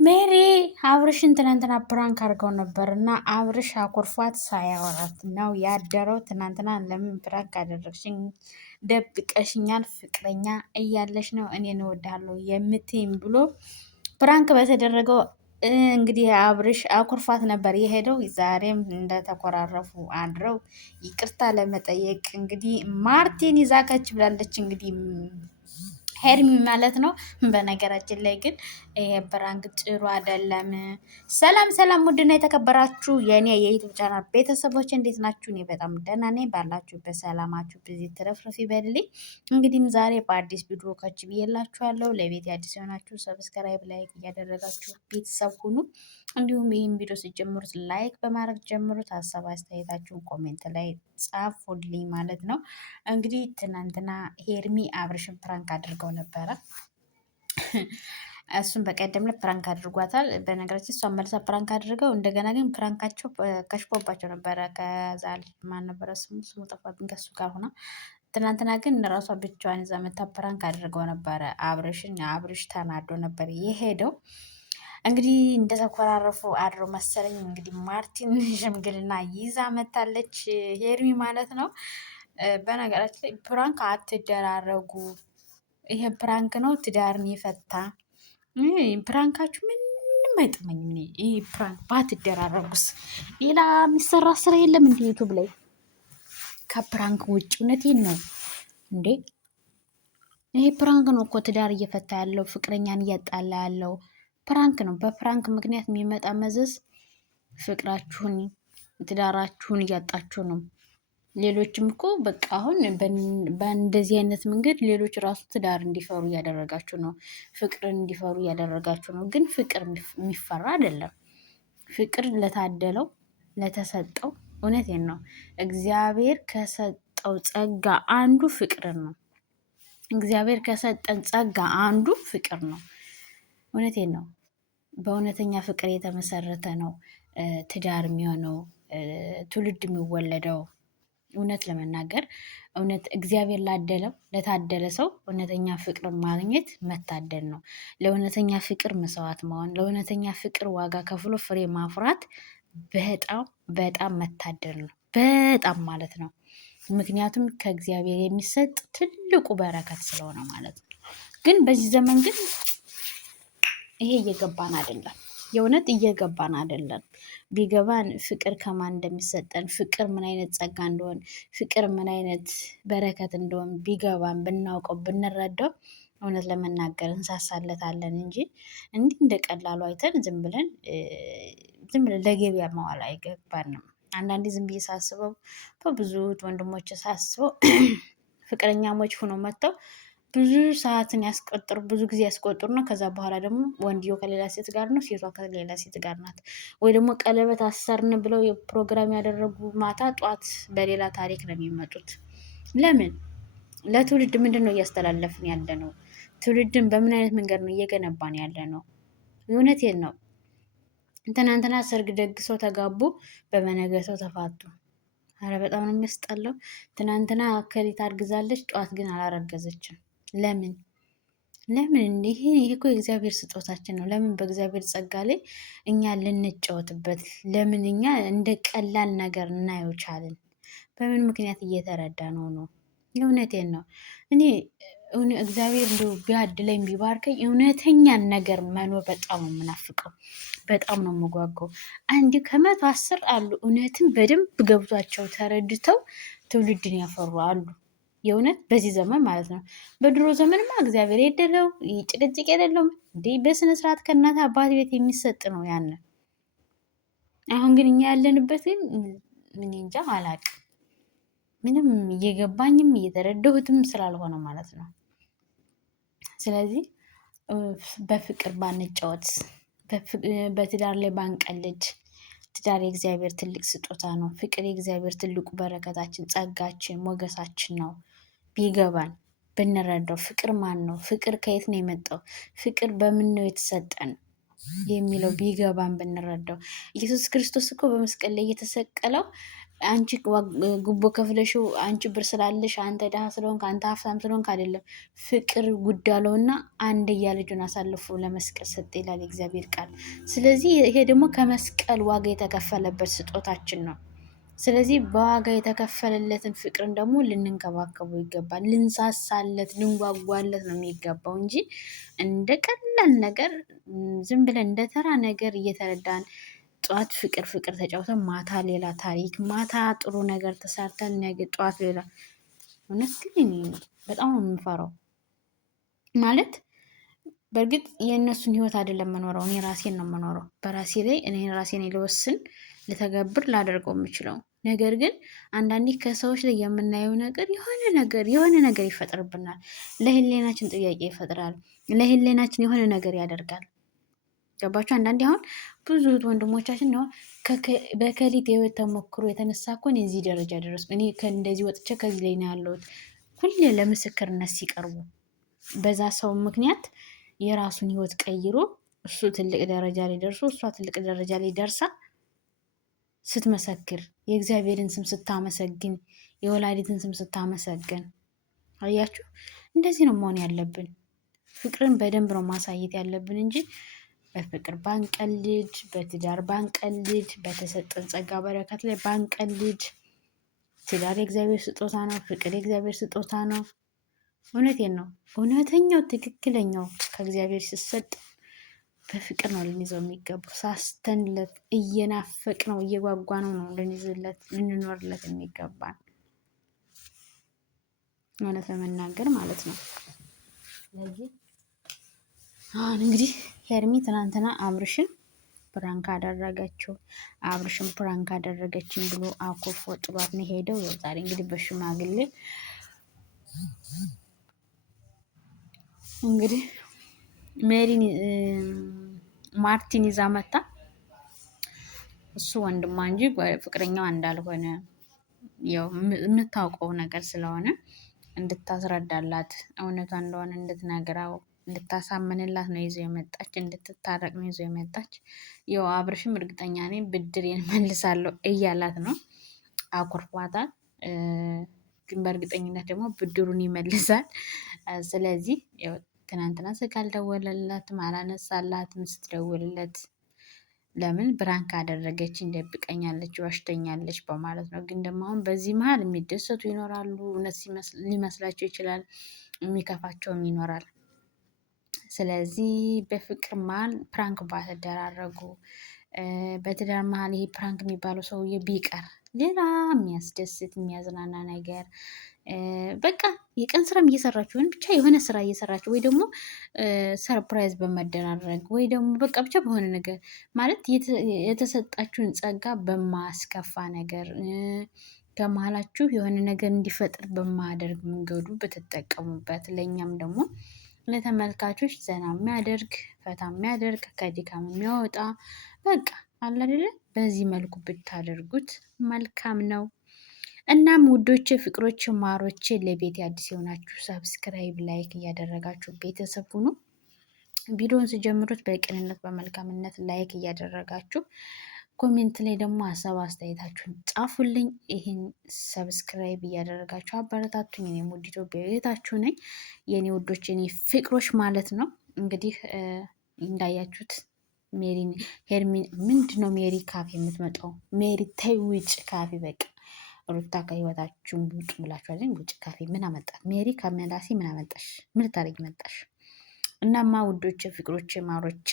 ሜሪ አብርሽን ትናንትና ፕራንክ አድርገው ነበር እና አብርሽ አኩርፏት ሳያወራት ነው ያደረው። ትናንትና ለምን ፕራንክ አደረግሽኝ? ደብቀሽኛል፣ ፍቅረኛ እያለሽ ነው እኔን እወድሃለሁ የምትይም ብሎ ፕራንክ በተደረገው እንግዲህ አብርሽ አኩርፏት ነበር የሄደው። ዛሬም እንደተኮራረፉ አድረው ይቅርታ ለመጠየቅ እንግዲህ ማርቲን ይዛከች ብላለች እንግዲህ ሄርሚ ማለት ነው። በነገራችን ላይ ግን ይሄ ፕራንክ ጥሩ አይደለም። ሰላም ሰላም፣ ውድና የተከበራችሁ የእኔ የዩቱብ ቻናል ቤተሰቦች እንዴት ናችሁ? እኔ በጣም ደህና ነኝ። ባላችሁ በሰላማችሁ ብዙ ትረፍረፍ ይበልልኝ። እንግዲህም ዛሬ በአዲስ ቪዲዮ ከች ብዬላችኋለሁ። ለቤት አዲስ የሆናችሁ ሰብስክራይብ፣ ላይክ እያደረጋችሁ ቤተሰብ ሁኑ። እንዲሁም ይህን ቪዲዮ ሲጀምሩት ላይክ በማድረግ ጀምሩት። ሀሳብ አስተያየታችሁን ኮሜንት ላይ ጻፉልኝ ማለት ነው። እንግዲህ ትናንትና ሄርሚ አብርሽን ፕራንክ አድርገው ነበረ። እሱም በቀደም ላይ ፕራንክ አድርጓታል። በነገራችን እሷ መልሳ ፕራንክ አድርገው እንደገና ግን ፕራንካቸው ከሽፎባቸው ነበረ። ከዛ ማን ነበረ ስሙ ጠፋብኝ። ከሱ ጋር ሆና ትናንትና ግን ራሷ ብቻዋን ይዛ መታ ፕራንክ አድርገው ነበረ አብርሽን። አብርሽ ተናዶ ነበር የሄደው። እንግዲህ እንደተኮራረፉ አድሮ መሰለኝ እንግዲህ ማርቲን ሽምግልና ይዛ መታለች ሄርሚ ማለት ነው። በነገራችን ላይ ፕራንክ አትደራረጉ። ይሄ ፕራንክ ነው ትዳርን የፈታ ፕራንካችሁ ምንም አይጥመኝም። ይህ ፕራንክ ባትደራረጉስ ሌላ የሚሰራ ስራ የለም እንዲ ዩቱብ ላይ ከፕራንክ ውጭ። እውነቴን ነው እንዴ! ይሄ ፕራንክ ነው እኮ ትዳር እየፈታ ያለው ፍቅረኛን እያጣላ ያለው ፕራንክ ነው። በፕራንክ ምክንያት የሚመጣ መዘዝ ፍቅራችሁን ትዳራችሁን እያጣችሁ ነው። ሌሎችም እኮ በቃ አሁን በእንደዚህ አይነት መንገድ ሌሎች ራሱ ትዳር እንዲፈሩ እያደረጋችሁ ነው። ፍቅርን እንዲፈሩ እያደረጋችሁ ነው። ግን ፍቅር የሚፈራ አይደለም። ፍቅር ለታደለው ለተሰጠው፣ እውነቴን ነው፣ እግዚአብሔር ከሰጠው ጸጋ አንዱ ፍቅርን ነው። እግዚአብሔር ከሰጠን ጸጋ አንዱ ፍቅር ነው። እውነቴን ነው። በእውነተኛ ፍቅር የተመሰረተ ነው ትዳር የሚሆነው፣ ትውልድ የሚወለደው። እውነት ለመናገር እውነት እግዚአብሔር ላደለው ለታደለ ሰው እውነተኛ ፍቅር ማግኘት መታደል ነው። ለእውነተኛ ፍቅር መስዋዕት መሆን፣ ለእውነተኛ ፍቅር ዋጋ ከፍሎ ፍሬ ማፍራት በጣም በጣም መታደል ነው። በጣም ማለት ነው። ምክንያቱም ከእግዚአብሔር የሚሰጥ ትልቁ በረከት ስለሆነ ማለት ነው። ግን በዚህ ዘመን ግን ይሄ እየገባን አይደለም። የእውነት እየገባን አይደለም። ቢገባን ፍቅር ከማን እንደሚሰጠን፣ ፍቅር ምን አይነት ጸጋ እንደሆን፣ ፍቅር ምን አይነት በረከት እንደሆን ቢገባን ብናውቀው ብንረዳው እውነት ለመናገር እንሳሳለታለን እንጂ እንዲህ እንደ ቀላሉ አይተን ዝም ብለን ለገበያ መዋል አይገባንም። አንዳንዴ ዝም ብዬ ሳስበው በብዙ ወንድሞች ሳስበው ፍቅረኛሞች ሆኖ መጥተው ብዙ ሰዓትን ያስቆጥሩ ብዙ ጊዜ ያስቆጥሩ ነው። ከዛ በኋላ ደግሞ ወንድየው ከሌላ ሴት ጋር ነው፣ ሴቷ ከሌላ ሴት ጋር ናት። ወይ ደግሞ ቀለበት አሰርን ብለው የፕሮግራም ያደረጉ ማታ ጧት በሌላ ታሪክ ነው የሚመጡት። ለምን? ለትውልድ ምንድን ነው እያስተላለፍን ያለ ነው? ትውልድን በምን አይነት መንገድ ነው እየገነባን ያለ ነው? እውነቴን ነው። ትናንትና ሰርግ ደግሰው ተጋቡ፣ በመነገሰው ተፋቱ። አረ በጣም ነው የሚያስጠላው። ትናንትና ከሊት አርግዛለች፣ ጠዋት ግን አላረገዘችም። ለምን? ይሄ እኮ የእግዚአብሔር ስጦታችን ነው። ለምን በእግዚአብሔር ጸጋ ላይ እኛ ልንጫወትበት? ለምን እኛ እንደ ቀላል ነገር እናየው ቻልን? በምን ምክንያት እየተረዳ ነው? እውነቴን ነው። እኔ እግዚአብሔር እንደው ቢያድለኝ ቢባርከኝ እውነተኛን ነገር መኖር በጣም ነው የምናፍቀው። በጣም ነው የምጓጓው። አንድ 110 አሉ እውነትን በደንብ ገብቷቸው ተረድተው ትውልድን ያፈሩ አሉ። የእውነት በዚህ ዘመን ማለት ነው። በድሮ ዘመንማ እግዚአብሔር የደለው ጭቅጭቅ የሌለውም እንዴ በስነ ስርዓት ከእናት አባት ቤት የሚሰጥ ነው ያን። አሁን ግን እኛ ያለንበት ግን ምን እንጃ አላቅም። ምንም እየገባኝም እየተረዳሁትም ስላልሆነ ማለት ነው። ስለዚህ በፍቅር ባንጫወት፣ በትዳር ላይ ባንቀልድ። ትዳር የእግዚአብሔር ትልቅ ስጦታ ነው። ፍቅር የእግዚአብሔር ትልቁ በረከታችን፣ ጸጋችን፣ ሞገሳችን ነው። ቢገባን ብንረዳው ፍቅር ማን ነው? ፍቅር ከየት ነው የመጣው? ፍቅር በምን ነው የተሰጠን የሚለው ቢገባን ብንረዳው። ኢየሱስ ክርስቶስ እኮ በመስቀል ላይ የተሰቀለው አንቺ ጉቦ ከፍለሽው አንቺ ብር ስላለሽ አንተ ድሃ ስለሆንክ አንተ ሀብታም ስለሆንክ አይደለም። ፍቅር ጉዳለውና አንድያ ልጁን አሳልፎ ለመስቀል ሰጠ ይላል እግዚአብሔር ቃል። ስለዚህ ይሄ ደግሞ ከመስቀል ዋጋ የተከፈለበት ስጦታችን ነው። ስለዚህ በዋጋ የተከፈለለትን ፍቅርን ደግሞ ልንንከባከበው ይገባል። ልንሳሳለት፣ ልንጓጓለት ነው የሚገባው እንጂ እንደ ቀላል ነገር ዝም ብለን እንደ ተራ ነገር እየተረዳን ጠዋት ፍቅር ፍቅር ተጫውተን ማታ ሌላ ታሪክ፣ ማታ ጥሩ ነገር ተሰርተን ነገ ጠዋት ሌላ። እውነት ግን እኔ በጣም ነው የምፈራው። ማለት በእርግጥ የእነሱን ህይወት አይደለም መኖረው፣ እኔ ራሴን ነው የምኖረው። በራሴ ላይ እኔ ራሴን ልወስን ልተገብር ላደርገው የምችለው ነገር ግን አንዳንዴ ከሰዎች ላይ የምናየው ነገር የሆነ ነገር ይፈጥርብናል። ለህሌናችን ጥያቄ ይፈጥራል። ለህሌናችን የሆነ ነገር ያደርጋል። ገባችሁ? አንዳንዴ አሁን ብዙ ወንድሞቻችን ነው በከሊት የህይወት ተሞክሮ የተነሳ እኮ እኔ እዚህ ደረጃ ደረስኩ፣ እኔ እንደዚህ ወጥቼ ከዚህ ላይ ነው ያለሁት። ሁሌ ለምስክርነት ሲቀርቡ በዛ ሰው ምክንያት የራሱን ህይወት ቀይሮ እሱ ትልቅ ደረጃ ላይ ደርሶ እሷ ትልቅ ደረጃ ላይ ደርሳ ስትመሰክር የእግዚአብሔርን ስም ስታመሰግን የወላዲትን ስም ስታመሰግን አያችሁ። እንደዚህ ነው መሆን ያለብን። ፍቅርን በደንብ ነው ማሳየት ያለብን እንጂ በፍቅር ባንቀልድ፣ በትዳር ባንቀልድ፣ በተሰጠን ጸጋ በረከት ላይ ባንቀልድ። ትዳር የእግዚአብሔር ስጦታ ነው። ፍቅር የእግዚአብሔር ስጦታ ነው። እውነቴን ነው። እውነተኛው ትክክለኛው ከእግዚአብሔር ሲሰጥ በፍቅር ነው ልንይዘው የሚገባው። ሳስተንለት እየናፈቅ ነው እየጓጓ ነው ልንይዝለት ልንኖርለት የሚገባን እውነት ለመናገር ማለት ነው። ስለዚህ አሁን እንግዲህ ሄርሚ ትናንትና አብርሽን ፕራንክ አደረገችው። አብርሽን ፕራንክ አደረገችን ብሎ አኮርፎ ጥሏት ነው ሄደው። ዛሬ እንግዲህ በሽማግሌ እንግዲህ ሜሪን ማርቲን ይዛ መታ እሱ ወንድሟ እንጂ ፍቅረኛዋ እንዳልሆነ ያው የምታውቀው ነገር ስለሆነ እንድታስረዳላት እውነቷ እንደሆነ እንድትነግራው እንድታሳምንላት ነው ይዞ የመጣች። እንድትታረቅ ነው ይዞ የመጣች። ያው አብርሽም እርግጠኛ ነኝ ብድሬን መልሳለሁ እያላት ነው። አኩርፏታል፣ ግን በእርግጠኝነት ደግሞ ብድሩን ይመልሳል። ስለዚህ ትናንትና ስልክ አልደወለላትም፣ አላነሳላትም። ስትደውልለት ለምን ብራንክ አደረገችኝ፣ ደብቀኛለች፣ ዋሽተኛለች በማለት ነው። ግን ደግሞ አሁን በዚህ መሀል የሚደሰቱ ይኖራሉ፣ እውነት ሊመስላቸው ይችላል፣ የሚከፋቸውም ይኖራል። ስለዚህ በፍቅር መሀል ፕራንክ ባትደራረጉ፣ በትዳር መሀል ይሄ ፕራንክ የሚባለው ሰውዬ ቢቀር ሌላ የሚያስደስት የሚያዝናና ነገር በቃ የቀን ስራም እየሰራችሁ ወይም ብቻ የሆነ ስራ እየሰራችሁ ወይ ደግሞ ሰርፕራይዝ በመደራረግ ወይ ደግሞ በቃ ብቻ በሆነ ነገር ማለት የተሰጣችሁን ጸጋ በማስከፋ ነገር ከመሀላችሁ የሆነ ነገር እንዲፈጥር በማያደርግ መንገዱ ብትጠቀሙበት ለእኛም ደግሞ ለተመልካቾች ዘና የሚያደርግ ፈታ የሚያደርግ ከድካም የሚያወጣ በቃ አለ አይደለ? በዚህ መልኩ ብታደርጉት መልካም ነው። እናም ውዶቼ፣ ፍቅሮች፣ ማሮቼ ለቤት አዲስ የሆናችሁ ሰብስክራይብ፣ ላይክ እያደረጋችሁ ቤተሰብ ሁኑ። ቪዲዮውን ስጀምሩት በቅንነት በመልካምነት ላይክ እያደረጋችሁ ኮሜንት ላይ ደግሞ ሀሳብ አስተያየታችሁን ጻፉልኝ። ይህን ሰብስክራይብ እያደረጋችሁ አበረታቱኝ። እኔም ውድ ኢትዮጵያዊታችሁ ነኝ፣ የኔ ውዶች፣ የኔ ፍቅሮች ማለት ነው። እንግዲህ እንዳያችሁት ሄርሚን ምንድን ነው ሜሪ ካፌ የምትመጣው? ሜሪ ተይ ውጭ ካፌ በቃ ሩታ ከህይወታችሁን ውጭ ብላችኋል። ውጭ ካፌ ምን አመጣት? ሜሪ ከመላሴ ምን አመጣሽ? ምን ልታደርጊ መጣሽ? እናማ ውዶች፣ ፍቅሮች፣ ማሮች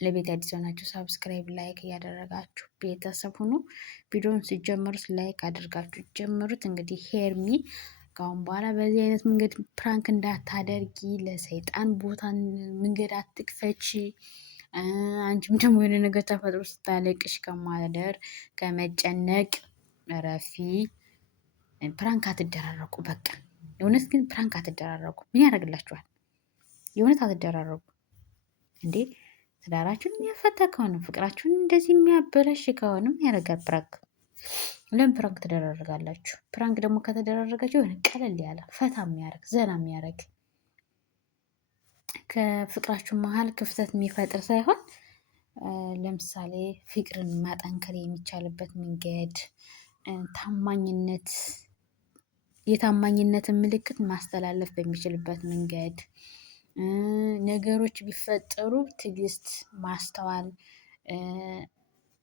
ለቤት አዲስ ሆናችሁ ሳብስክራይብ ላይክ እያደረጋችሁ ቤተሰብ ሁኑ። ቪዲዮውን ሲጀምሩት ላይክ አድርጋችሁ ጀምሩት። እንግዲህ ሄርሚ ካሁን በኋላ በዚህ አይነት መንገድ ፕራንክ እንዳታደርጊ፣ ለሰይጣን ቦታ መንገድ አትክፈች። አንቺም ደግሞ የሆነ ነገር ተፈጥሮ ስታለቅሽ ከማደር ከመጨነቅ ረፊ። ፕራንክ አትደራረቁ። በቃ የእውነት ግን ፕራንክ አትደራረቁ። ምን ያደርግላችኋል? የእውነት አትደራረቁ እንዴ! ትዳራችሁን የሚያፈታ ከሆነ ፍቅራችሁን እንደዚህ የሚያበላሽ ከሆነም ያደርጋል ፕራንክ። ለምን ፕራንክ ትደራረጋላችሁ? ፕራንክ ደግሞ ከተደራረጋችሁ የሆነ ቀለል ያለ ፈታ የሚያደርግ ዘና የሚያደርግ ከፍቅራችሁ መሀል ክፍተት የሚፈጥር ሳይሆን ለምሳሌ ፍቅርን ማጠንከር የሚቻልበት መንገድ፣ ታማኝነት የታማኝነትን ምልክት ማስተላለፍ በሚችልበት መንገድ፣ ነገሮች ቢፈጠሩ ትዕግስት፣ ማስተዋል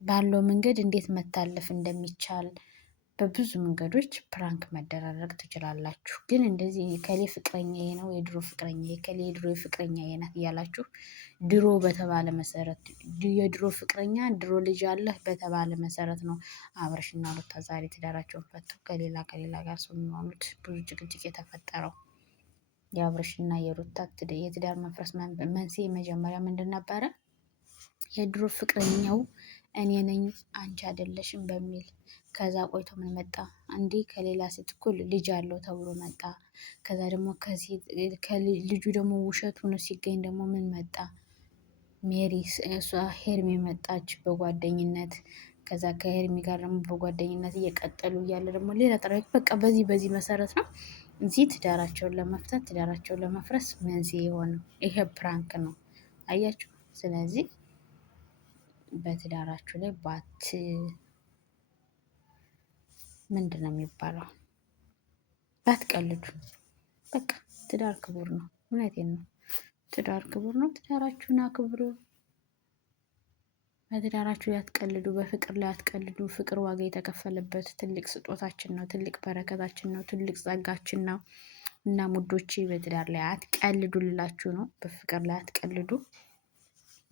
ባለው መንገድ እንዴት መታለፍ እንደሚቻል በብዙ መንገዶች ፕራንክ መደራረግ ትችላላችሁ። ግን እንደዚህ ከሌ ፍቅረኛዬ ነው የድሮ ፍቅረኛዬ ከሌ የድሮ ፍቅረኛዬ ናት እያላችሁ ድሮ በተባለ መሰረት የድሮ ፍቅረኛ ድሮ ልጅ አለህ በተባለ መሰረት ነው አብርሽና ሩታ ዛሬ ትዳራቸውን ፈተው ከሌላ ጋር ሰው የሚሆኑት። ብዙ ጭቅጭቅ የተፈጠረው የአብርሽና የሩታ የትዳር መፍረስ መንስኤ መጀመሪያ ምንድን ነበረ? የድሮ ፍቅረኛው እኔ ነኝ አንቺ አይደለሽም በሚል ከዛ ቆይቶ ምን መጣ? አንዴ ከሌላ ሴት እኩል ልጅ አለው ተብሎ መጣ። ከዛ ደግሞ ልጁ ደግሞ ውሸት ሆኖ ሲገኝ ደግሞ ምን መጣ? ሜሪ እሷ ሄርሜ መጣች በጓደኝነት። ከዛ ከሄርሜ ጋር ደግሞ በጓደኝነት እየቀጠሉ እያለ ደግሞ ሌላ ጠራች። በቃ በዚህ መሰረት ነው እዚህ ትዳራቸውን ለመፍታት ትዳራቸውን ለመፍረስ መንስኤ የሆነው ይሄ ፕራንክ ነው። አያችሁ። ስለዚህ በትዳራችሁ ላይ ምንድን ነው የሚባለው? ባትቀልዱ። በቃ ትዳር ክቡር ነው። እውነቴን ነው። ትዳር ክቡር ነው። ትዳራችሁን አክብሩ። በትዳራችሁ ያትቀልዱ። በፍቅር ላይ አትቀልዱ። ፍቅር ዋጋ የተከፈለበት ትልቅ ስጦታችን ነው። ትልቅ በረከታችን ነው። ትልቅ ጸጋችን ነው እና ሙዶቼ በትዳር ላይ አትቀልዱ ልላችሁ ነው። በፍቅር ላይ አትቀልዱ።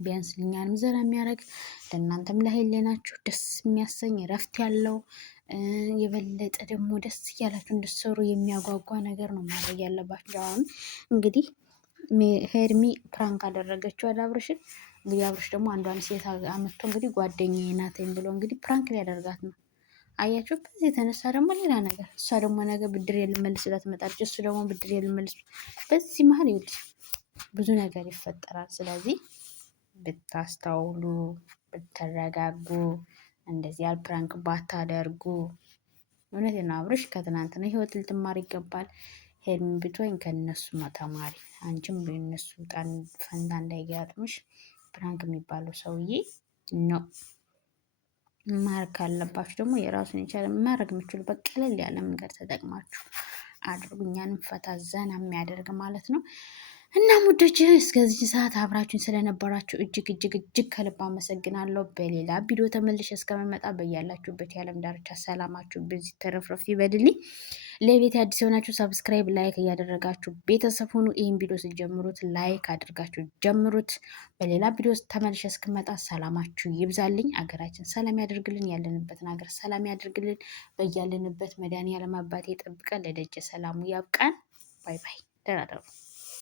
ቢያንስ እኛንም ዘና የሚያደርግ ለእናንተም ለህሊናችሁ ደስ የሚያሰኝ እረፍት ያለው የበለጠ ደግሞ ደስ እያላችሁ እንድትሰሩ የሚያጓጓ ነገር ነው ማድረግ ያለባችሁ። አሁን እንግዲህ ሄርሚ ፕራንክ አደረገችው ወደ አብርሽን። እንግዲህ አብርሽ ደግሞ አንዷን ሴት አመጥቶ እንግዲህ ጓደኛዬ ናትኝ ብሎ እንግዲህ ፕራንክ ሊያደርጋት ነው። አያችሁ። በዚህ የተነሳ ደግሞ ሌላ ነገር እሷ ደግሞ ነገ ብድር የልመልስላት ትመጣለች። እሱ ደግሞ ብድር የልመልስ። በዚህ መሀል ይኸውልሽ ብዙ ነገር ይፈጠራል። ስለዚህ ብታስተውሉ፣ ብትረጋጉ፣ እንደዚህ ያል ፕራንክ ባታደርጉ። እውነቴን ነው። አብርሽ ከትናንትና ህይወት ልትማር ይገባል። ሄርሚ ብትወኝ ከነሱ ተማሪ። አንቺም በእነሱ ፈንታ እንዳይገጥምሽ። ፕራንክ የሚባለው ሰውዬ ነው። ማድረግ ካለባችሁ ደግሞ የራሱን የቻለ ማድረግ የምችሉ በቀለል ያለ መንገድ ተጠቅማችሁ አድርጉ። እኛንም ፈታ ዘና የሚያደርግ ማለት ነው። እና ሙዶች እስከዚህ ሰዓት አብራችሁን ስለነበራችሁ እጅግ ከልብ አመሰግናለሁ። በሌላ ቪዲዮ ተመልሼ እስከመመጣ በያላችሁበት የዓለም ዳርቻ ሰላማችሁ በዚህ ተረፍረፍ ይበድልኝ። ለቤት አዲስ የሆናችሁ ሰብስክራይብ፣ ላይክ እያደረጋችሁ ቤተሰብ ሁኑ። ይህን ቪዲዮ ስትጀምሩት ላይክ አድርጋችሁ ጀምሩት። በሌላ ቪዲዮ እስከመልሼ እስከመጣ ሰላማችሁ ይብዛልኝ። አገራችን ሰላም ያደርግልን። ያለንበትን ሀገር ሰላም ያደርግልን። በያለንበት መድኃኒዓለም አባቴ ጠብቀን ለደጀ ሰላሙ ያብቃን። ባይ ባይ። ደህና ደሩ።